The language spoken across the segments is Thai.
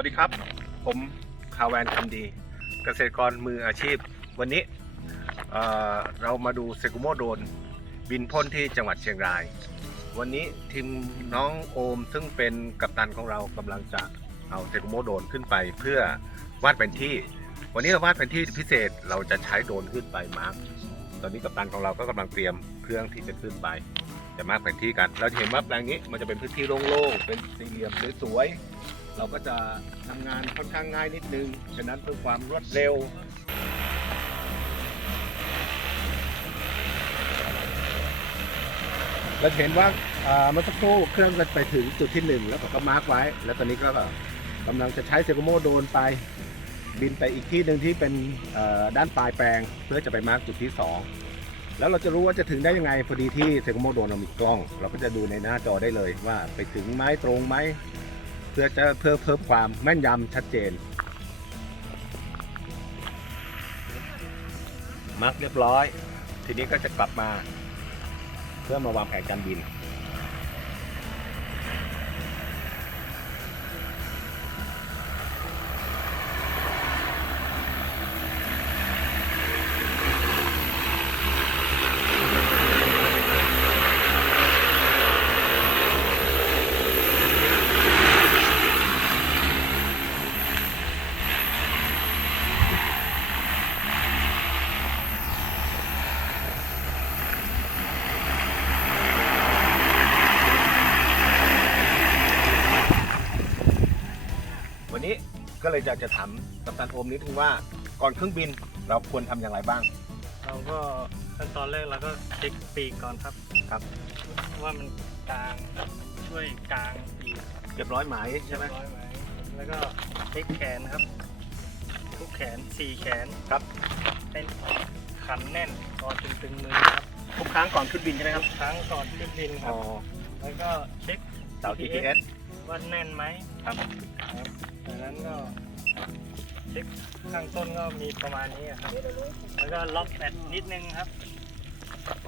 วัสดีครับ ผมคาแวนคำดี เกษตรกรมืออาชีพ วันนี้เเรามาดูเซกุโมโดนบินพ่นที่จังหวัดเชียงราย วันนี้ทีมน้องโอมซึ่งเป็นกัปตันของเรากำลังจะเอาเซกุโมโดนขึ้นไปเพื่อวาดแผนที่ วันนี้เราวาดแผนที่พิเศษเราจะใช้โดนขึ้นไปมาร์กตอนนี้กัปตันของเราก็กำลังเตรียมเครื่องที่จะขึ้นไปจะมาร์กแผนที่กัน เราจะเห็นว่าแปลงนี้มันจะเป็นพื้นที่โล่งๆเป็นสี่เหลี่ยมสวยๆ เราก็จะทำงานค่อนข้างง่ายนิดนึง ฉะนั้นเพื่อความรวดเร็ว เราเห็นว่าอ่าเมื่อสักครู่เครื่องก็ไปถึงจุดที่หนึ่งแล้วก็มาร์กไว้ แล้วตอนนี้ก็กำลังจะใช้เซโกโมโดรนไป บินไปอีกที่หนึ่งที่เป็นเอ่อด้านปลายแปลง เพื่อจะไปมาร์กจุดที่สองแล้วเราจะรู้ว่าจะถึงได้ยังไงพอดีที่เซกโมโดนเรามีกล้อง เราก็จะดูในหน้าจอได้เลยว่าไปถึงไหมตรงไหม เพื่อจะเพื่อเพิ่มความแม่นยำชัดเจนมาร์กเรียบร้อย ทีนี้ก็จะกลับมา เพื่อมาวางแผนการบินวันนี้ก็ เลยอยากจะถามกัปตันโอมนิดนึงว่าก่อนเครื่องบินเราควรทำอย่างไรบ้าง เราก็ขั้นตอนแรกเราก็เช็คปีกก่อนครับครับ ว่ามันกลางช่วยกลางปีกเรียบร้อยไหมใช่ไหมเรียบร้อยไหมแล้วก็เช็คแขนครับ ทุกแขนสี่แขนครับเป็นขันแน่นคอตึงๆมือครับทุกครั้งก่อนขึ้นบินใช่ไหมครับทุกครั้งก่อนขึ้นบินคอ๋รัอบแล้วก็เช็ค เสา GPS ว่าแน่นไหมครับครับจาก นั้นก็เช็คข้างต้นก็มีประมาณนี้ครับ แล้วก็ล็อกแบตนิดนึงครับ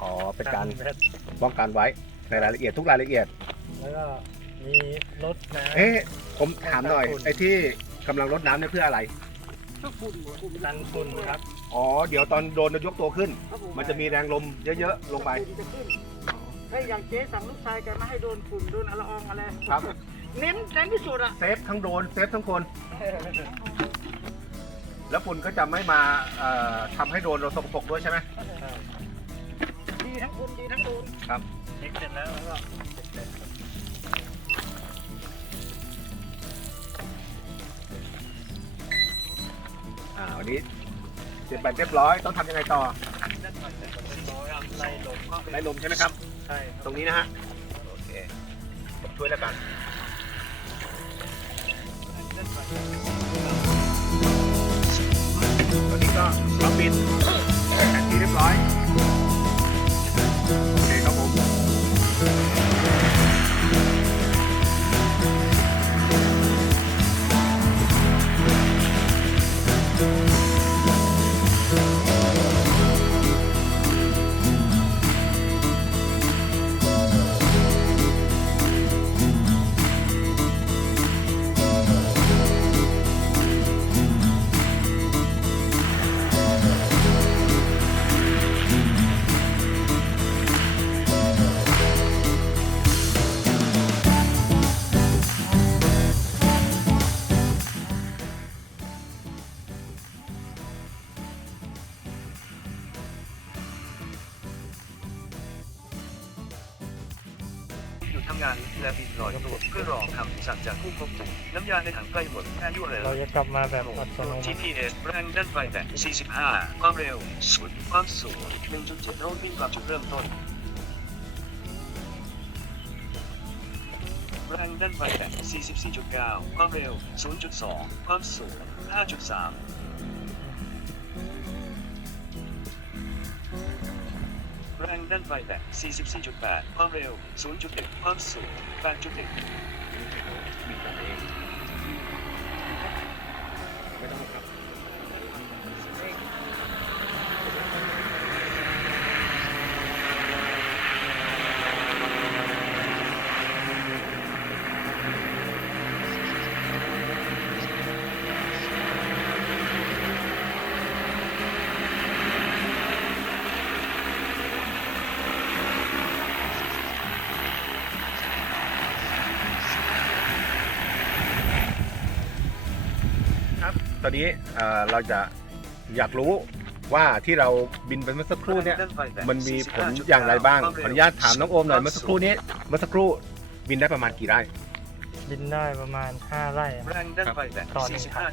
อ๋อเป็นการแบตป้องกันไว้ในรายละเอียดทุกรายละเอียด แล้วก็มีรถนะเอ๊ะผมถามหน่อยขอบคุณไอ้ที่กำลังรดน้ำเนี่ยเพื่ออะไรกันฝุ่นครับ อ๋อ เดี๋ยวตอนโดนยกตัวขึ้น มันจะมีแรงลมเยอะๆลงไปจะขึ้นถ้าอย่างเจ๊สั่งลูกชายแกไม่ให้โดนฝุ่นโดนละอองอะไรครับ เน้นเน้นที่สุดอะเซฟทั้งโดนเซฟทั้งคน แล้วฝุ่นก็จะไม่มาเอ่อทำให้โดนเราสกปรกด้วยใช่ไหม ดีทั้งคุณดีทั้งโดนเช็คเสร็จแล้วแล้วก็อ่าวันนี้เสร็จแบบเรียบร้อยต้องทำยังไงต่อไล่ลมเข้าไปไล่ลมใช่ไหมครับ ใช่คตรับรงนี้นะฮะโอเคผมช่วยแล้วกัน ตอนนี้ก็เราบินแผนที่เรียบร้อย น้ำยาในถังใกล้หมดอายุเลยเราจะกลับมาแบบอัตโนมัติ GPS แรงดันไฟแบต45ความเร็วศูนย์ความสูง1.7โลวิ่งกลับจุดเริ่มต้นแรงดันไฟแบต44.9ความเร็ว 0.2 ความสูง 5.3 แรงดันไฟแบต44.8 ความเร็ว 0.1 ความสูง 8.1 บินกันเอง ตอนนี้เอ่อเราจะอยากรู้ว่าที่เราบินไปเมื่อสักครู่เนี่ยมันมีผลอย่างไรบ้างขออนุญาตถามน้องโอมหน่อยเมื่อสักครู่นี้เมื่อสักครู่บินได้ประมาณกี่ไร่ บินได้ประมาณ5ไร่อะแรงดันไฟแบบต่อหนึ่งถัง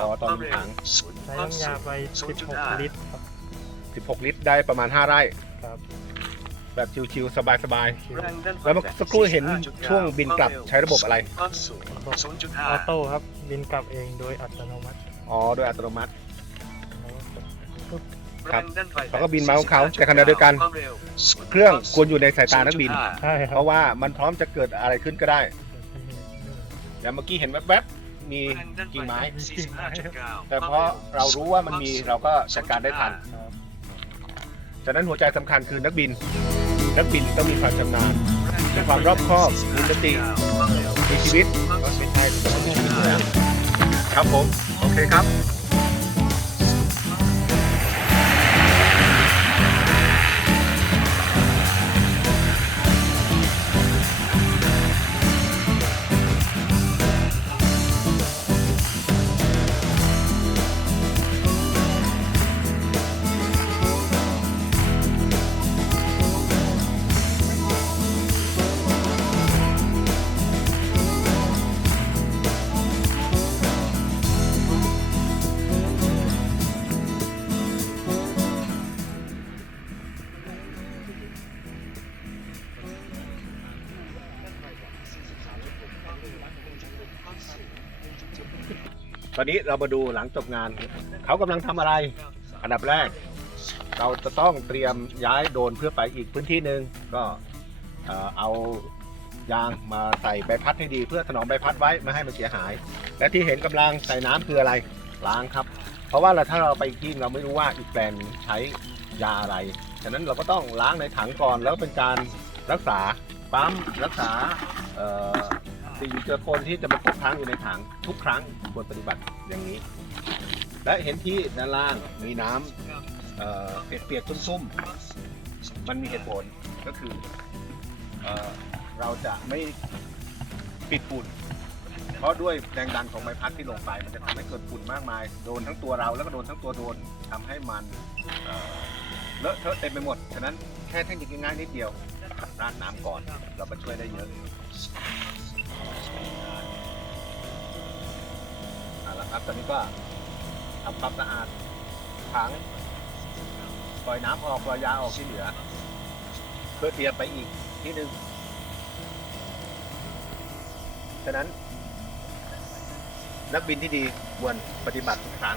อ๋อ45.9ต่อหนึ่งถัง ศูนย์ใช้น้ำยาไป 16 ลิตรครับ 16 ลิตรได้ประมาณ 5 ไร่ ครับ แบบชิวๆสบายแรงดันไฟๆแล้วเมื่อสักครู่เห็นช่วงบินกลับใช้ระบบอะไร ความสูงระบบศูนย์จุดอห้าอโต้ครับ บินกลับเองโดยอัตโนมัติ อ๋อ โดยอัตโนมัติ ครับแรงดันไฟเขาก็บินมาของเขาแต่ขณะเดียวกันความร็วเครื่องควรอยู่ในสายตานักบิน ใช่คเพรับราะว่ามันพร้อมจะเกิดอะไรขึ้นก็ได้ แล้วเมื่อกี้เห็นแวบๆ มีกิ่งไม้45.9แต่เพราะเรารู้ว่ามันมีเราก็จัดการได้ทันครับฉะนั้นหัวใจสำคัญคือนักบิน นักบินต้องมีความชำนาญ มีความรอบคอบมีสติ มีชีวิตก็เป็นไทยจะต้องมีชีวิตอยู่แล้วครับผม โอเคครับ ตอนนี้เรามาดูหลังจบงาน เขากำลังทำอะไร อันดับแรก เราจะต้องเตรียมย้ายโดรนเพื่อไปอีกพื้นที่หนึ่งก็เอ่อเอายางมาใส่ใบพัดให้ดี เพื่อถนอมใบพัดไว้ไม่ให้มันเสียหาย และที่เห็นกำลังใส่น้ำคืออะไรล้างครับ เพราะว่าเราถ้าเราไปอีกที่เราไม่รู้ว่าอีกแปลงใช้ยาอะไร ฉะนั้นเราก็ต้องล้างในถังก่อนแล้วเป็นการรักษาปั๊มรักษาเอ่อ สิ่เจอปนที่จะมาตกค้างอยู่ในถังทุกครั้งควรปฏิบัติอย่างนี้ และเห็นที่ด้านล่างมีน้ำเอ่อเปียกๆชุ่มๆมันมีเหตุผลก็คือเอ่อเราจะไม่ปิดฝุ่นเพราะด้วยแรงดันของใบพัดที่ลงไป มันจะทำให้เกิดฝุ่นมากมาย โดนทั้งตัวเราแล้วก็โดนทั้งตัวโดนทำให้มันเอ่อเลอะเทอะเต็มไปหมด ฉะนั้นแค่เทคนิคง่ายๆนิดเดียวราดน้ำก่อน เราก็ช่วยได้เยอะ เอาละครับตอนนี้ก็ทำความสะอาดถังปล่อยน้ำออกปล่อยยาออกที่เหลือ เพื่อเตรียมไปอีกที่หนึ่งฉะนั้น นักบินที่ดีควรปฏิบัติทุกครั้ง